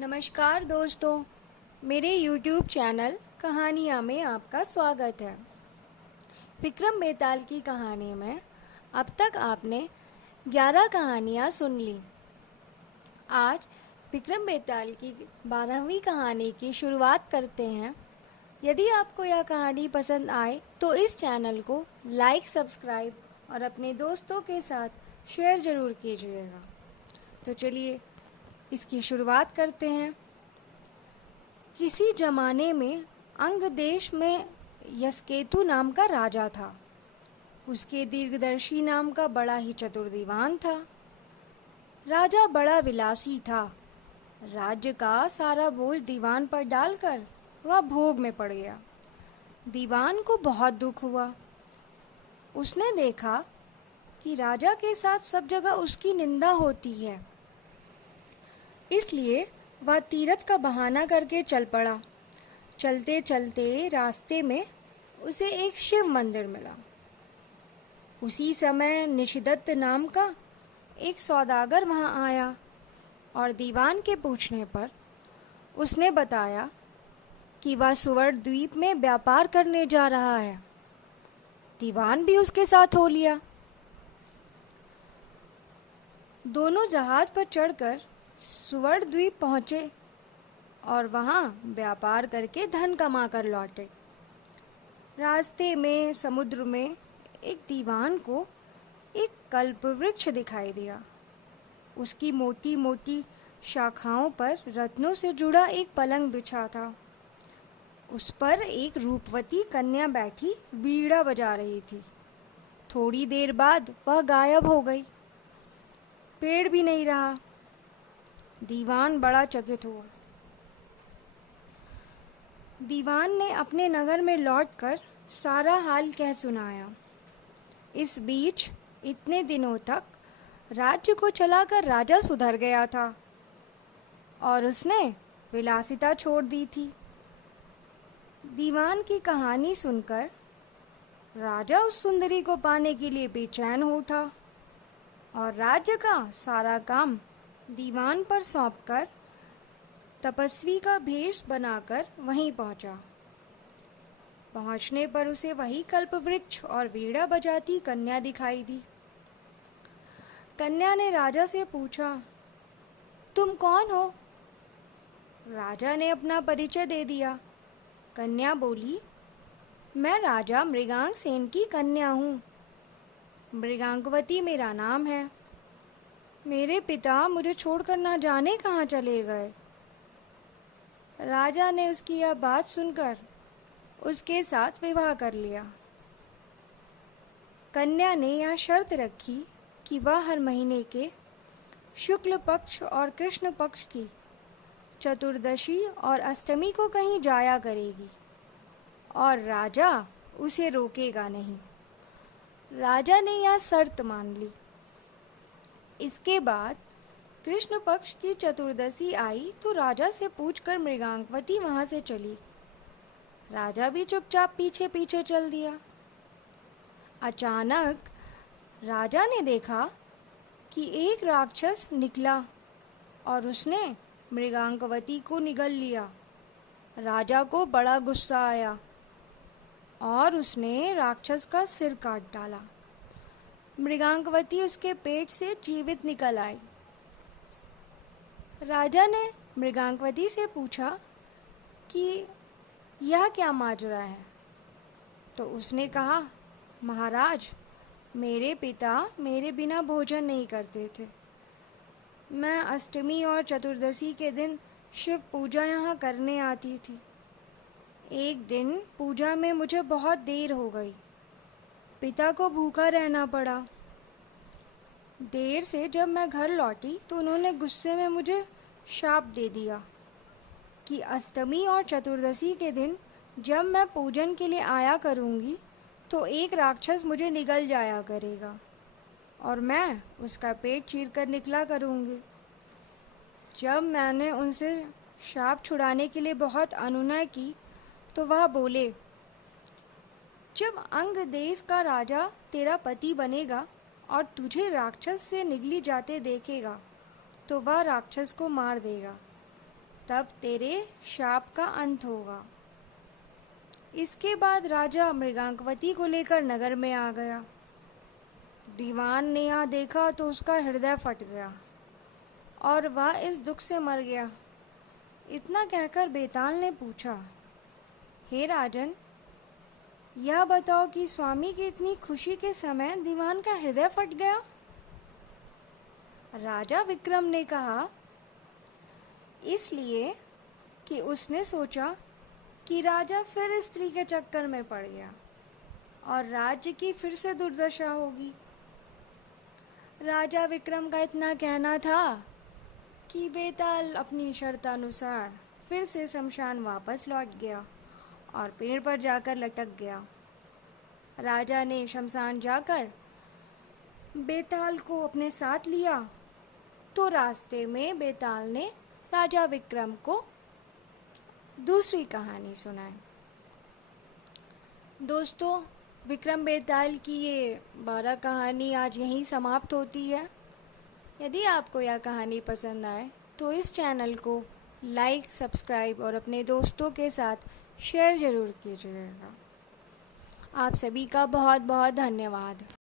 नमस्कार दोस्तों, मेरे YouTube चैनल कहानियाँ में आपका स्वागत है। विक्रम बेताल की कहानी में अब तक आपने 11 कहानियाँ सुन ली। आज विक्रम बेताल की 12वीं कहानी की शुरुआत करते हैं। यदि आपको यह कहानी पसंद आए तो इस चैनल को लाइक, सब्सक्राइब और अपने दोस्तों के साथ शेयर ज़रूर कीजिएगा। तो चलिए इसकी शुरुआत करते हैं। किसी जमाने में अंग देश में यस्केतु नाम का राजा था। उसके दीर्घदर्शी नाम का बड़ा ही चतुर दीवान था। राजा बड़ा विलासी था। राज्य का सारा बोझ दीवान पर डालकर वह भोग में पड़ गया। दीवान को बहुत दुख हुआ। उसने देखा कि राजा के साथ सब जगह उसकी निंदा होती है, इसलिए वह तीरथ का बहाना करके चल पड़ा। चलते चलते रास्ते में उसे एक शिव मंदिर मिला। उसी समय निशिदत्त नाम का एक सौदागर वहां आया और दीवान के पूछने पर उसने बताया कि वह सुवर्ण द्वीप में व्यापार करने जा रहा है। दीवान भी उसके साथ हो लिया। दोनों जहाज पर चढ़कर सुवर्ण द्वीप पहुंचे और वहां व्यापार करके धन कमा कर लौटे। रास्ते में समुद्र में एक दीवान को एक कल्प वृक्ष दिखाई दिया। उसकी मोटी मोटी शाखाओं पर रत्नों से जुड़ा एक पलंग बिछा था। उस पर एक रूपवती कन्या बैठी वीणा बजा रही थी। थोड़ी देर बाद वह गायब हो गई। पेड़ भी नहीं रहा। दीवान बड़ा चकित हुआ। दीवान ने अपने नगर में लौटकर सारा हाल कह सुनाया। इस बीच इतने दिनों तक राज्य को चलाकर राजा सुधर गया था और उसने विलासिता छोड़ दी थी। दीवान की कहानी सुनकर राजा उस सुंदरी को पाने के लिए बेचैन हो उठा और राज्य का सारा काम दीवान पर सौंपकर तपस्वी का भेष बनाकर वहीं पहुंचा। पहुंचने पर उसे वही कल्पवृक्ष और वीणा बजाती कन्या दिखाई दी। कन्या ने राजा से पूछा, तुम कौन हो? राजा ने अपना परिचय दे दिया। कन्या बोली, मैं राजा मृगांक सेन की कन्या हूँ। मृगांकवती मेरा नाम है। मेरे पिता मुझे छोड़कर ना जाने कहाँ चले गए। राजा ने उसकी यह बात सुनकर उसके साथ विवाह कर लिया। कन्या ने यह शर्त रखी कि वह हर महीने के शुक्ल पक्ष और कृष्ण पक्ष की चतुर्दशी और अष्टमी को कहीं जाया करेगी और राजा उसे रोकेगा नहीं। राजा ने यह शर्त मान ली। इसके बाद कृष्ण पक्ष की चतुर्दशी आई तो राजा से पूछकर मृगांकवती वहां से चली। राजा भी चुपचाप पीछे पीछे चल दिया। अचानक राजा ने देखा कि एक राक्षस निकला और उसने मृगांकवती को निगल लिया। राजा को बड़ा गुस्सा आया और उसने राक्षस का सिर काट डाला। मृगांकवती उसके पेट से जीवित निकल आई। राजा ने मृगांकवती से पूछा कि यह क्या माजरा है? तो उसने कहा, महाराज, मेरे पिता मेरे बिना भोजन नहीं करते थे। मैं अष्टमी और चतुर्दशी के दिन शिव पूजा यहाँ करने आती थी। एक दिन पूजा में मुझे बहुत देर हो गई। पिता को भूखा रहना पड़ा। देर से जब मैं घर लौटी तो उन्होंने गुस्से में मुझे शाप दे दिया कि अष्टमी और चतुर्दशी के दिन जब मैं पूजन के लिए आया करूँगी तो एक राक्षस मुझे निगल जाया करेगा और मैं उसका पेट चीरकर निकला करूँगी। जब मैंने उनसे शाप छुड़ाने के लिए बहुत अनुनय की तो वह बोले, जब अंग देश का राजा तेरा पति बनेगा और तुझे राक्षस से निगली जाते देखेगा तो वह राक्षस को मार देगा। तब तेरे शाप का अंत होगा। इसके बाद राजा मृगांकवती को लेकर नगर में आ गया। दीवान ने यहाँ देखा तो उसका हृदय फट गया और वह इस दुख से मर गया। इतना कहकर बेताल ने पूछा, हे राजन, यह बताओ कि स्वामी की इतनी खुशी के समय दीवान का हृदय फट गया। राजा विक्रम ने कहा, इसलिए कि उसने सोचा कि राजा फिर स्त्री के चक्कर में पड़ गया और राज्य की फिर से दुर्दशा होगी। राजा विक्रम का इतना कहना था कि बेताल अपनी शर्तानुसार फिर से शमशान वापस लौट गया और पेड़ पर जाकर लटक गया। राजा ने शमशान जाकर बेताल को अपने साथ लिया तो रास्ते में बेताल ने राजा विक्रम को दूसरी कहानी सुनाई। दोस्तों, विक्रम बेताल की ये 12 कहानी आज यहीं समाप्त होती है। यदि आपको यह कहानी पसंद आए तो इस चैनल को लाइक, सब्सक्राइब और अपने दोस्तों के साथ शेयर ज़रूर कीजिएगा। आप सभी का बहुत बहुत धन्यवाद।